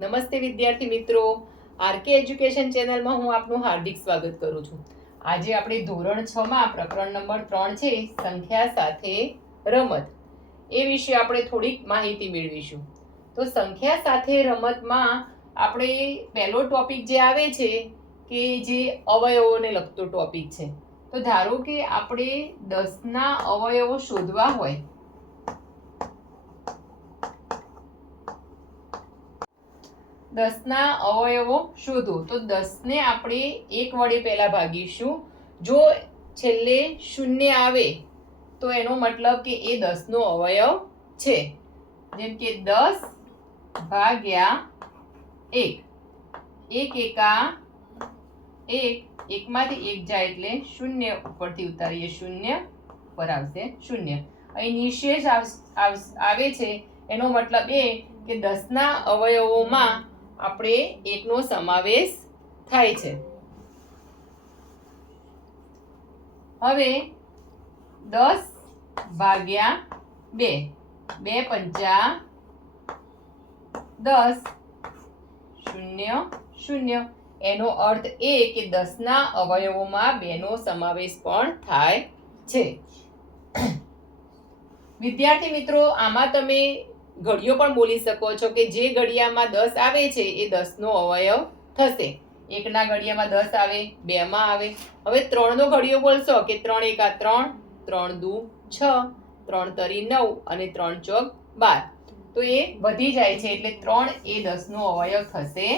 નમસ્તે વિદ્યાર્થી મિત્રો, આરકે એજ્યુકેશન ચેનલમાં હું આપનું હાર્દિક સ્વાગત કરું છું. આજે આપણે ધોરણ 6 માં પ્રકરણ નંબર 3 છે સંખ્યા સાથે રમત એ વિશે આપણે થોડીક માહિતી મેળવીશું. તો સંખ્યા સાથે રમતમાં આપણે પહેલો ટોપિક જે આવે છે કે જે અવયવોને લગતો ટોપિક છે. તો ધારો કે આપણે 10 ના અવયવો શોધવા હોય, 10 ના અવયવો શોધો તો 10 ને આપણે 1 વડે પહેલા ભાગીશું. જો છેલ્લે 0 આવે તો એનો મતલબ કે એ 10 નો અવયવ છે. જેમ કે 10 ભાગ્યા 1, 1 એકા 1, 1 માંથી 1 જાય એટલે 0, ઉપરથી ઉતારીએ 0 પર આવશે 0. અહીં નિશેષ આવે છે, એનો મતલબ એ કે 10 ના અવયવોમાં આપણે 1 નો સમાવેશ થાય છે. હવે 10 ભાગ્યા 2, 2 પંચા 10, 0 0. એનો અર્થ એ કે 10 ના અવયવોમાં 2 નો સમાવેશ પણ થાય છે. વિદ્યાર્થી મિત્રો, આમાં તમે ઘડિયો પણ બોલી શકો છો કે જે ઘડિયામાં 10 આવે છે એ 10 નો અવયવ થશે. 1 ના ઘડિયામાં 10 આવે, 2 માં આવે. હવે 3 નો ઘડિયો બોલશો કે 3 એકા 3, 3 દુ 6, 3 તરી 9 અને 3 ચોક 12. તો એ વધી જાય છે એટલે 3 એ 10 નો અવયવ થશે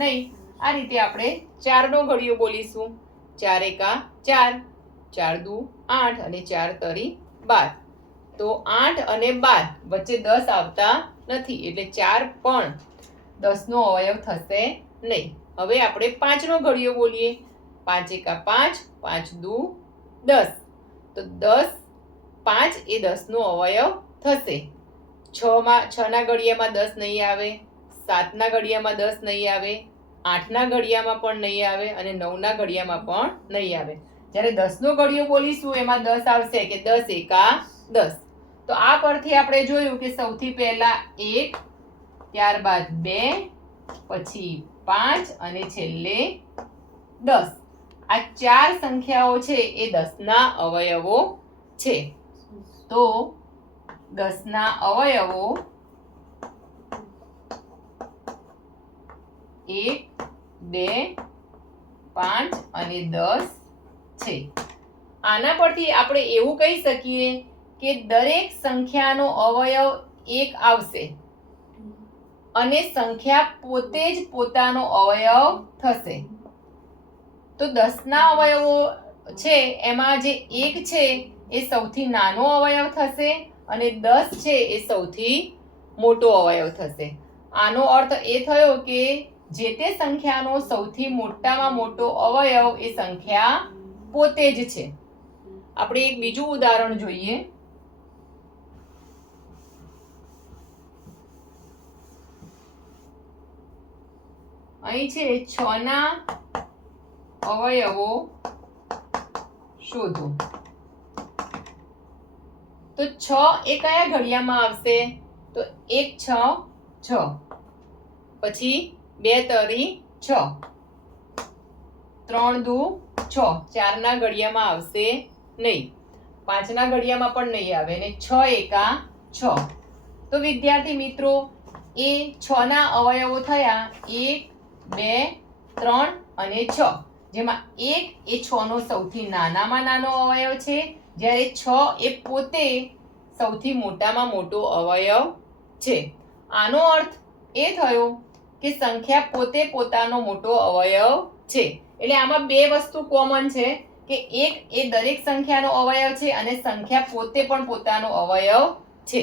નહીં. આ રીતે આપણે 4 નો ઘડિયો બોલીશું. 4 એકા 4, 4 દુ 8 અને 4 તરી 12. તો 8 અને 12 વચ્ચે 10 આવતા નથી એટલે 4 પણ 10 નો અવયવ થશે નહીં. હવે આપણે 5 નો ઘડિયો બોલીએ. 5 એકા 5, 5 દુ 10. તો 10, 5 એ 10 નો અવયવ થશે. 6 ના ઘડિયામાં 10 નહીં આવે, 7 ના ઘડિયામાં 10 નહીં આવે, 8 ના ઘડિયામાં પણ નહીં આવે અને 9 ના ઘડિયામાં પણ નહીં આવે. જ્યારે 10 નો ઘડિયો બોલીશું એમાં 10 આવશે કે 10 એકા 10. તો આ પરથી આપણે જોયું કે સૌથી પહેલા 1, ત્યારબાદ 2, પછી 5 અને છેલ્લે 10. આ 4 સંખ્યાઓ છે એ 10 ના અવયવો છે. તો 10 ના અવયવો 1, 2, 5 અને 10 છે. આના પરથી આપણે એવું કહી શકીએ કે દરેક સંખ્યાનો અવયવ 1 આવશે અને સંખ્યા પોતે જ પોતાનો અવયવ થશે. તો 10 ના અવયવો છે એમાં જે 1 છે એ સૌથી નાનો અવયવ થશે અને 10 છે એ સૌથી મોટો અવયવ થશે. આનો અર્થ એ થયો કે જે તે સંખ્યાનો સૌથી મોટામાં મોટો અવયવ એ સંખ્યા પોતે જ છે. આપણે એક બીજું ઉદાહરણ જોઈએ. અહીં છે 6 ના અવયવો શોધો. તો 6 એ કયા ઘડિયામાં આવશે? તો 1 6 6, પછી 2 તરી 6, 3 દુ 6, 4 ના ઘડિયામાં આવશે નહીં, 5 ના ઘડિયામાં પણ નહીં આવે અને 6 એકા 6. તો વિદ્યાર્થી મિત્રો, એ 6 ના અવયવો થયા 1, 2, 3 અને 6, જેમાં 1 એ 6 નો સૌથી નાનામાં નાનો અવયવ છે, જ્યારે 6 એ પોતે સૌથી મોટામાં મોટો અવયવ છે. આનો અર્થ એ થયો કે સંખ્યા પોતે પોતાનો મોટો અવયવ છે. એટલે આમાં બે વસ્તુ કોમન છે કે 1 એ દરેક સંખ્યાનો અવયવ છે અને સંખ્યા પોતે પણ પોતાનો અવયવ છે.